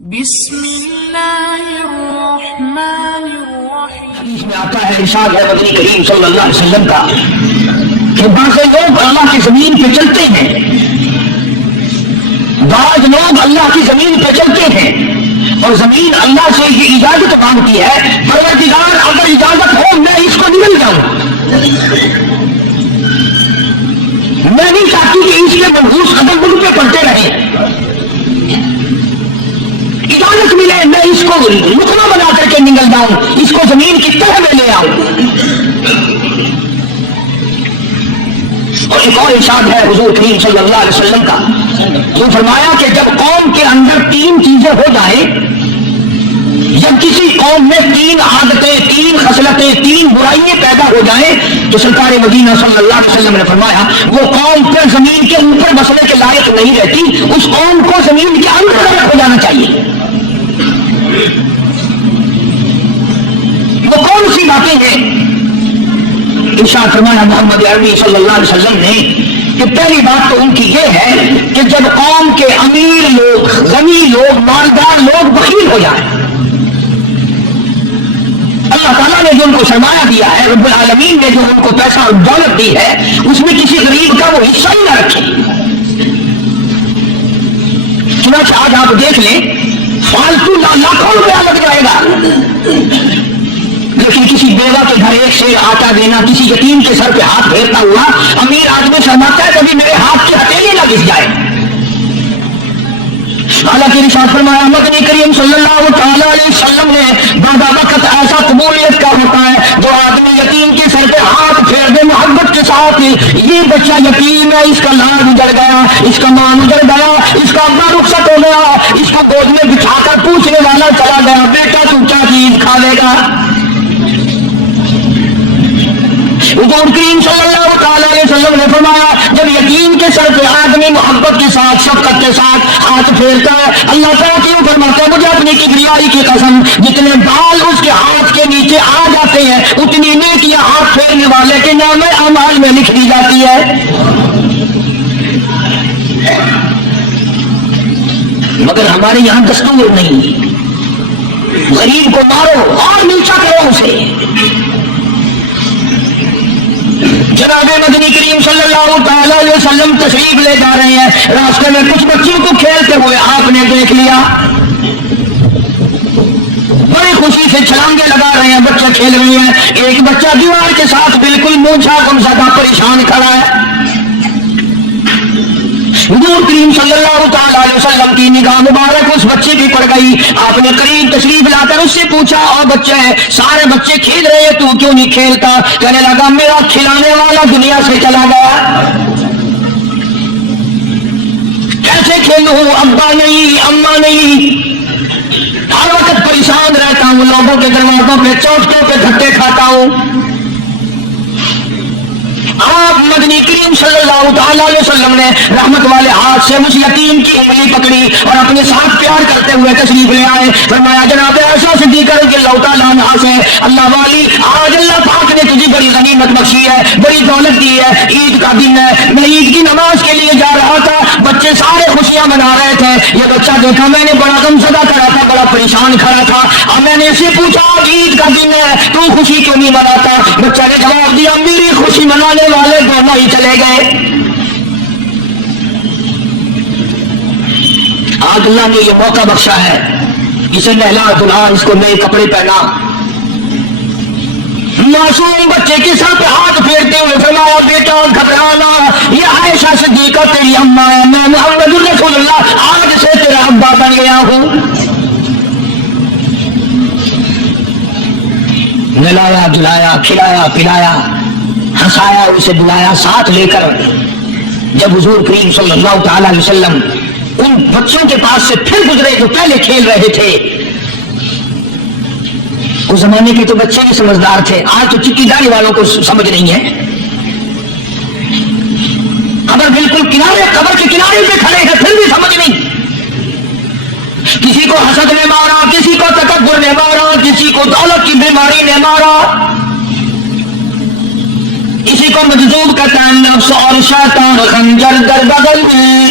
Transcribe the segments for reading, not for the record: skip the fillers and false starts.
بسم اللہ الرحمن الرحیم۔ حدیث میں آتا ہے، ارشاد ہے مدنی کریم صلی اللہ علیہ وسلم کا کہ بعض لوگ اللہ کی زمین پہ چلتے ہیں، بعض لوگ اللہ کی زمین پہ چلتے ہیں اور زمین اللہ سے یہ اجازت مانگتی ہے، پروردگار اگر اجازت ہو میں اس کو نگل جاؤں، میں نہیں چاہتی کہ اس کے محفوظ قدم مجھ پہ پڑتے رہیں، اجازت ملے میں اس کو لقمہ بنا کر کے نگل جاؤں، اس کو زمین کی طرح میں لے آؤں۔ اور ایک اور ارشاد ہے حضور کریم صلی اللہ علیہ وسلم کا، جو فرمایا کہ جب قوم کے اندر تین چیزیں ہو جائیں، جب کسی قوم میں تین عادتیں، تین خصلتیں، تین برائیاں پیدا ہو جائیں تو سرکار مدینہ صلی اللہ علیہ وسلم نے فرمایا وہ قوم پھر زمین کے اوپر بسنے کے لائق نہیں رہتی، اس قوم کو زمین کے اندر ہو جانا چاہیے۔ وہ کون سی باتیں ہیں؟ ارشاد فرمایا محمد عربی صلی اللہ علیہ وسلم نے کہ پہلی بات تو ان کی یہ ہے کہ جب قوم کے امیر لوگ، غنی لوگ، مالدار لوگ بخیل ہو جائیں، اللہ تعالیٰ نے جو ان کو سرمایہ دیا ہے، رب العالمین نے جو ان کو پیسہ اور دولت دی ہے، اس میں کسی غریب کا وہ حصہ ہی نہ رکھے۔ چنانچہ آج آپ دیکھ لیں فالتو لاکھوں روپیہ لگ جائے گا، لیکن کسی بیوہ کے گھر ایک سے آٹا دینا، کسی یتیم کے سر پہ ہاتھ پھیرتا ہوا امیر آدمی فرماتا ہے کبھی میرے ہاتھ کی ہتھیلی نہ گھس جائے۔ حالانکہ ارشاد فرمایا مدنی کریم صلی اللہ تعالی علیہ وسلم نے بعض وقت ایسا قبولیت کا ہوتا ہے جو آدمی یتیم کے سر پہ ہاتھ پھیر دے محبت کے ساتھ، یہ بچہ یتیم ہے، اس کا لال اجڑ گیا، اس کا ماں اجڑ گیا، اس کا ابا رخصت ہو گیا، اس کو گود میں بٹھا کر پوچھنے والا چلا گیا بیٹا تو کیا چیز کھا لے گا۔ حضور کریم صلی اللہ تعالی علیہ وسلم نے فرمایا جب یتیم کے سر پہ آدمی محبت کے ساتھ، شفقت کے ساتھ ہاتھ پھیرتا ہے، اللہ تعالیٰ کیوں فرماتا ہے مجھے اپنی کبریائی کی قسم جتنے بال اس کے ہاتھ کے نیچے آ جاتے ہیں اتنی نیکیاں ہاتھ پھیرنے والے کے نام اعمال میں لکھ دی جاتی ہے۔ مگر ہمارے یہاں دستور نہیں، غریب کو مارو اور نیچا کرو اسے۔ جناب مدنی کریم صلی اللہ تعالی علیہ وسلم تشریف لے جا رہے ہیں، راستے میں کچھ بچوں کو کھیلتے ہوئے آپ نے دیکھ لیا، بڑی خوشی سے چھلانگے لگا رہے ہیں، بچے کھیل رہے ہیں، ایک بچہ دیوار کے ساتھ بالکل مونچھا گمزدہ پریشان کھڑا ہے۔ حضور کریم صلی اللہ تعالی علیہ وسلم کی نگاہ مبارک اس بچے کی پڑ گئی، آپ نے قریب تشریف لا کر اس سے پوچھا اور بچے سارے بچے کھیل رہے ہیں تو کیوں نہیں کھیلتا؟ کہنے لگا میرا کھلانے والا دنیا سے چلا گیا، کیسے کھیلوں، ابا نہیں، اما نہیں، ہر وقت پریشان رہتا ہوں، لوگوں کے دروازوں پہ چوٹوں پہ دھکے کھاتا ہوں۔ آپ مدنی کریم صلی اللہ تعالی علیہ وسلم نے رحمت والے ہاتھ سے اس یتیم کی انگلی پکڑی اور اپنے ساتھ پیار کرتے ہوئے تشریف لے آئے، فرمایا جناب عائشہ صدیقہ رضی اللہ تعالیٰ عنہا سے اللہ والی آج اللہ پاک نے تجھے بڑی غنیمت بخشی ہے، بڑی دولت دی ہے، عید کا دن ہے، میں عید کی نماز کے لیے جا رہا تھا، بچے سارے خوشیاں منا رہے تھے، یہ بچہ دیکھا میں نے بڑا غمزدہ کھڑا تھا، بڑا پریشان کھڑا تھا، اور میں نے اسے پوچھا عید کا دن ہے تو خوشی کیوں نہیں مناتا؟ بچہ نے جواب دیا میری خوشی منانے والے دونوں ہی چلے گئے۔ آج اللہ نے یہ موقع بخشا ہے، اسے نہلا دھلا، اس کو نئے کپڑے پہنا، معصوم بچے کے ساتھ ہاتھ پھیرتے ہوئے فرمایا بیٹا گھبرانا، یہ عائشہ صدیقہ تیری اماں ہے، میں محمد رسول اللہ آج سے تیرا ابا بن گیا ہوں۔ نلایا دلایا، کھلایا پلایا، ہنسایا، اسے بلایا ساتھ لے کر جب حضور کریم صلی اللہ تعالی علیہ وسلم ان بچوں کے پاس سے پھر گزرے جو پہلے کھیل رہے تھے، اس زمانے کے تو بچے بھی سمجھدار تھے، آج تو چکی داڑھی والوں کو سمجھ نہیں ہے، قبر بالکل کنارے، قبر کے کنارے پہ کھڑے ہیں پھر بھی سمجھ نہیں، کسی کو حسد نے مارا، کسی کو تکبر نے مارا، کسی کو دولت کی بیماری نے مارا، اسی کو مجذوب کا نفس اور شیطان خنجر در بغل میں،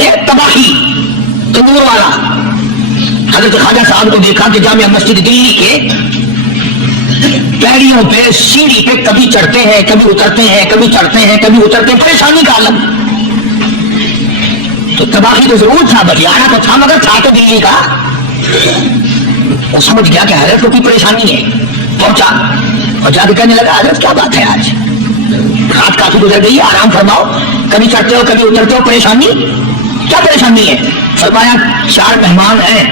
ایک تباہی تندور والا. حضرت خواجہ صاحب کو دیکھا کہ جامع مسجد دلی کے پیڑیوں پہ سیڑھی پہ کبھی چڑھتے ہیں کبھی اترتے ہیں کبھی چڑھتے ہیں کبھی اترتے ہیں, پریشانی کا عالم. تو تباہی تو ضرور تھا, بٹیارہ تو تھا مگر تھا تو دلی کا. وہ سمجھ گیا کہ حضرت کو کوئی پریشانی ہے, پہنچا اور جا کے کہنے لگا حضرت کیا بات ہے, آج رات کافی گزر گئی ہے, آرام فرماؤ, کبھی چڑھتے ہو کبھی اترتے ہو, پریشانی کیا پریشانی ہے؟ فرمایا 4 مہمان ہیں,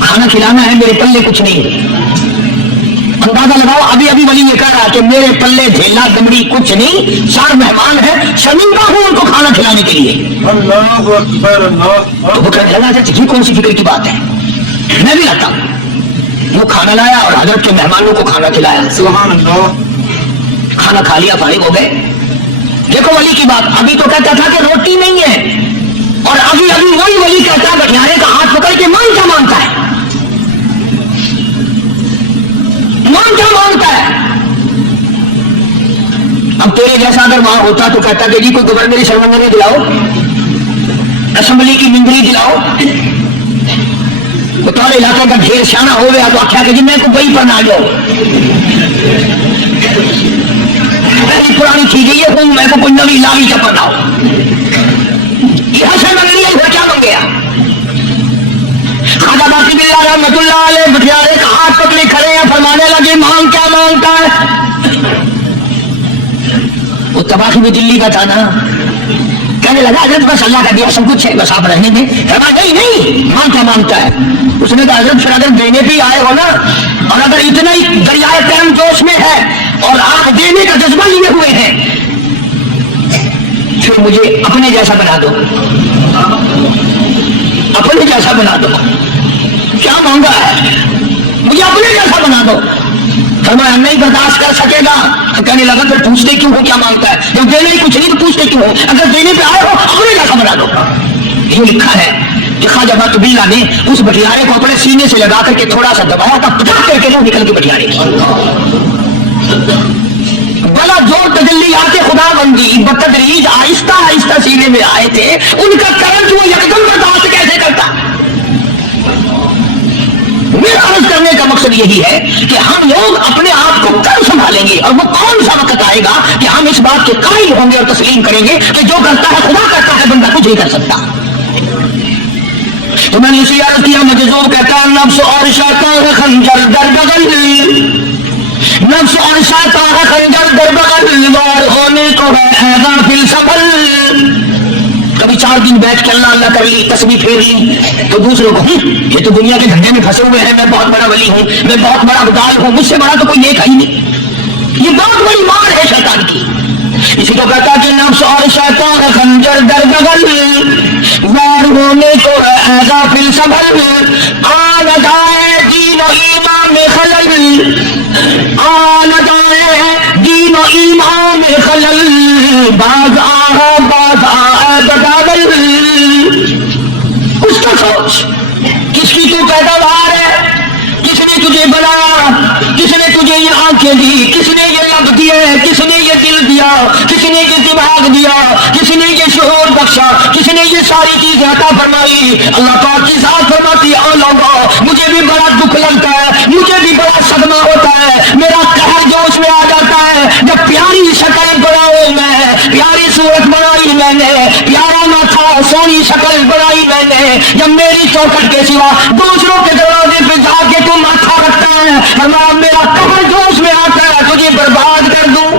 کھانا کھلانا ہے, میرے پلے کچھ نہیں. اندازہ لگاؤ, ابھی ابھی ولی یہ کہہ رہا کہ میرے پلے ڈھیلا دمڑی کچھ نہیں, 4 مہمان ہیں, شرمندہ ہوں ان کو کھانا کھلانے کے لیے. اللہ اکبر اللہ. تو وہ کہنے لگا یہ کون سی فکر کی بات ہے, میں بھی لاتا ہوں. وہ کھانا لایا اور حضرت کے مہمانوں کو کھانا کھلایا. سبحان اللہ. کھانا کھا لیا, فارغ ہو گئے. دیکھو ولی کی بات, ابھی تو کہتا تھا کہ روٹی نہیں ہے, اور ابھی ابھی وہی ولی کہتا ہے بٹیارے کا ہاتھ پکڑ کے مان کیا مانگتا ہے, مان کیا مانگتا ہے. اب تیرے جیسا اگر وہاں ہوتا تو کہتا کہ جی کوئی گورنری سرمنگری دلاؤ, اسمبلی کی ممبری دلاؤ. بطور علاقے کا ڈھیر شانہ ہو گیا تو آخیا کہ جی میں کو وہی پر نہ جاؤ, پرانی چیزیں یہ ہوں, میں کو کوئی نوی لاوی چپر نہ ہو. یہاں سے منگنی ہے, پھر کیا مانگ گیا. خواجہ باقی باللہ رحمۃ اللہ علیہ بٹیارے کا ہاتھ پکڑے کھڑے ہیں, فرمانے لگے مانگ کیا مانگتا ہے. وہ تباہی بھی دلی کا تھا نا, کہنے لگا حضرت بس اللہ کا دیا سب کچھ ہے, بس آپ رہنے دیں. فرمایا نہیں مان کیا مانگتا ہے. اس نے کہا حضرت پھر اگر دینے پہ آئے ہو نا, اور اگر اتنا ہی دریائے کرم جوش میں ہے اور آپ دینے کا جذبہ لیے ہوئے ہیں, پھر مجھے اپنے جیسا بنا دو, اپنے جیسا بنا دو. کیا مانگا ہے, مجھے اپنے جیسا بنا دو. فرمایا نہیں برداشت کر سکے گا. کہنے لگا پھر پوچھتے کیوں ہو کیا مانگتا ہے, جب دینے ہی کچھ نہیں تو پوچھتے کیوں ہو, اگر دینے پہ آئے ہو اپنے جیسا بنا دو. یہ لکھا ہے کہ خواجہ بطبیلا نے اس بٹیارے کو اپنے سینے سے لگا کر کے تھوڑا سا دبایا تھا, پٹک کر کے وہ نکل کے بٹیارے کی. بلا زور تجلیات خدا بندی بتدریج آہستہ آہستہ سینے میں آئے تھے, ان کا کرم وہ یکدم برداشت کیسے کرتا. میرا عرض کرنے کا مقصد یہی ہے کہ ہم لوگ اپنے آپ کو کب سنبھالیں گے, اور وہ کون سا وقت آئے گا کہ ہم اس بات کے قائل ہوں گے اور تسلیم کریں گے کہ جو کرتا ہے خدا کرتا ہے, بندہ کچھ نہیں کر سکتا. تو میں نے اسی عرض کیا, مجذوب کہتا ہے نفس اور شیطان خنجر در بغل, نفس اور شیطان خنجر در بغل, وار ہونے کو ہے ایذا فی السبل. کبھی 4 دن بیٹھ کے اللہ اللہ کر لی, تسبیح پھیر لی, تو دوسروں کو یہ تو دنیا کے دھندے میں پھنسے ہوئے ہیں, میں بہت بڑا ولی ہوں, میں بہت بڑا ابدال ہوں, مجھ سے بڑا تو کوئی نیک ہے ہی نہیں. یہ بہت بڑی مار ہے شیطان کی. اسی کو کہتا کہ نفس اور شیطان خنجر در بغل, وار ہونے کو ہے ایذا فی السبل, آ نہ جائے دین و ایمان میں خلل, آ نہ جائے دین و ایمان میں خلل, باز آ باز آ بداغل. اس کا سوچ, کس کی تو پیداوار ہے, کس نے تجھے بنایا, کس نے تجھے یہ آنکھیں دی, کس نے یہ لب دیے, کس نے یہ دل دیا, کس نے یہ دماغ دیا, کس نے یہ شعور بخشا, کس نے یہ ساری چیزیں عطا فرمائی. اللہ پاک کی ذات فرماتی ہے اللہ, مجھے بھی بڑا دکھ لگتا ہے, مجھے بھی بڑا صدمہ ہوتا ہے, میرا قہر جوش میں آ جاتا ہے جب پیاری شکل بناؤ میں, پیاری صورت بنائی میں نے, پیارا ماتھا سونی شکل بنائی میں نے, جب میری چوکھٹ کے سوا دوسروں کے دروازے پہ جا کے تو ماتھا رکھتا ہے, اللہ میرا قہر جوش میں آتا ہے, تجھے برباد کر دوں.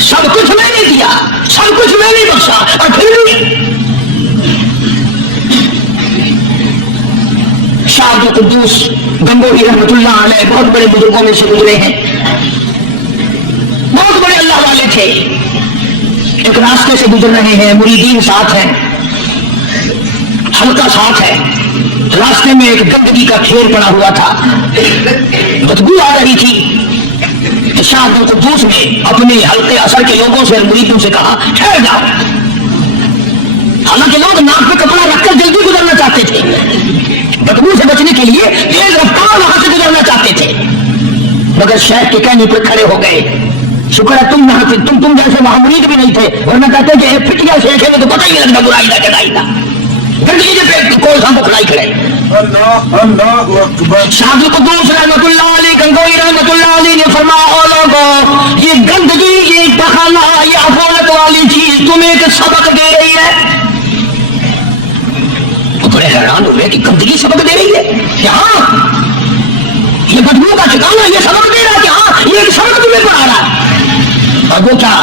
سب کچھ میں نے دیا, سب کچھ میں نے بخشا, اور پھر بھی شاہ عبد القدوس گنگوہی رحمۃ اللہ علیہ بہت بڑے بزرگوں میں سے گزرے ہیں, بہت بڑے اللہ والے تھے. ایک راستے سے گزر رہے ہیں, مریدین ساتھ ہیں, حلقہ ساتھ ہے, راستے میں ایک گندگی کا ڈھیر پڑا ہوا تھا, بدبو آ رہی تھی. شاہ عبد القدوس نے اپنے حلقے اثر کے لوگوں سے, مریدوں سے کہا ٹھہر جاؤ. حالانکہ لوگ ناک پہ کپڑا رکھ کر جلدی گزرنا چاہتے تھے, بدبو سے بچنے کے لیے تیز رفتار وہاں سے گزرنا چاہتے تھے, مگر شیخ کے کہنے پر کھڑے ہو گئے. شکر ہے تم نہ تھے، تم جیسے محمود بھی نہیں تھے، ورنہ کہتے کہ پھٹیا سیکھے میں تو پتہ ہی نہیں لگتا برائی کا چڑھائی کا گندگی کے پیٹ کوئی ہم کھڑائی کھڑے. اللہ اکبر. شاہد القدوس رحمۃ اللہ علیہ گنگوئی رحمۃ اللہ علیہ نے فرمایا او لوگوں یہ گندگی یہ پخانا یہ افولت والی چیز تمہیں ایک سبق دے رہی ہے. تو بڑے حیران ہوئے کہ گندگی سبق دے رہی ہے کہ ہاں یہ بدبو کا ٹھکانا یہ سبق دے رہا ہے کہ ہاں یہ ایک سبق تمہیں پڑھا رہا ہے. اور وہ کیا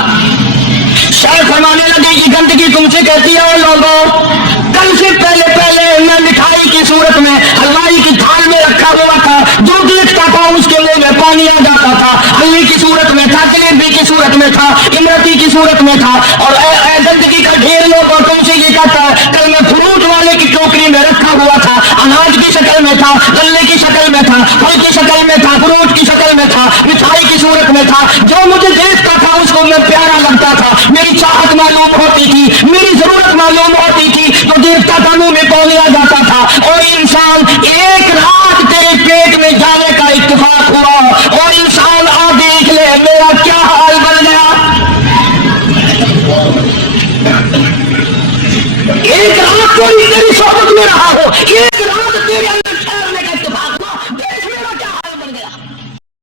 شاید فرمانے لگے یہ گندگی تم سے کہتی ہے او لوگوں کل سے پہلے میں مٹھائی کی صورت میں حلوائی کی تھال میں رکھا ہوا تھا جو دیکھتا تھا اس کے منہ میں پانی آ جاتا تھا. حلوے کی صورت میں تھا جلیبی کی صورت میں تھا امرتی کی صورت میں تھا. اور اے گندگی کا ڈھیر لوگ اور تم سے یہ کہتا ہے کل میں فروٹ والے کی ٹوکری میں رکھا ہوا تھا اناج کی شکل میں تھا غلے کی شکل میں تھا پھل کی شکل میں تھا فروٹ کی شکل میں تھا مٹھائی کی صورت میں تھا. جو مجھے دیکھتا تھا اس کو میں پیارا لگتا تھا میری چاہت معلوم ہوتی تھی میری ضرورت معلوم ہوتی تھی تو دیکھتا تھا منہ میں پانی آ جاتا تھا. اور انسان ایک رات تیرے پیٹ میں جانے کا اتفاق ہوا اور انسان آ دیکھ لے میرا کیا حال بن گیا. ایک رات کوئی تیری صحبت میں رہا ہو ایک رات تیرے